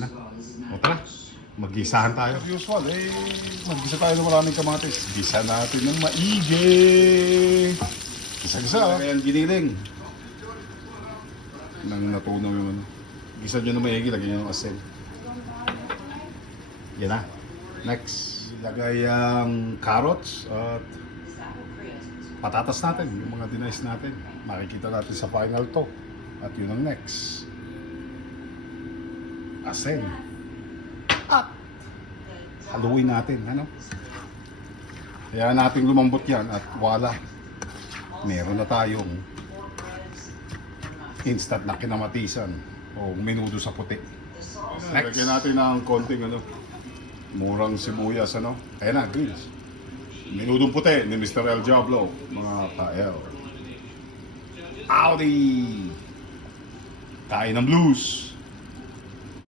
Na. O tara, mag-gisahan tayo. As usual, mag-gisa tayo ng maraming kamatis. Gisa natin ng maigi. Gisa-gisa. Kaya giniling. Nang natunaw yung ano. Gisa nyo ng maigi, lagyan nyo ng asin. Yan na. Next. Ilagay ang carrots at patatas natin, yung mga dinice natin. Makikita natin sa final to. At yun ang next. Asin. At haluin natin, ano? Kaya natin lumambot yan at wala. Meron na tayong instant na kinamatisan o menudo sa puti. Next. Lagyan natin ng konting ano, murang sibuyas, ano? Ayan na, greens. Menudong puti ni Mr. El Diablo, mga ka-El. Audi! Kain ng blues!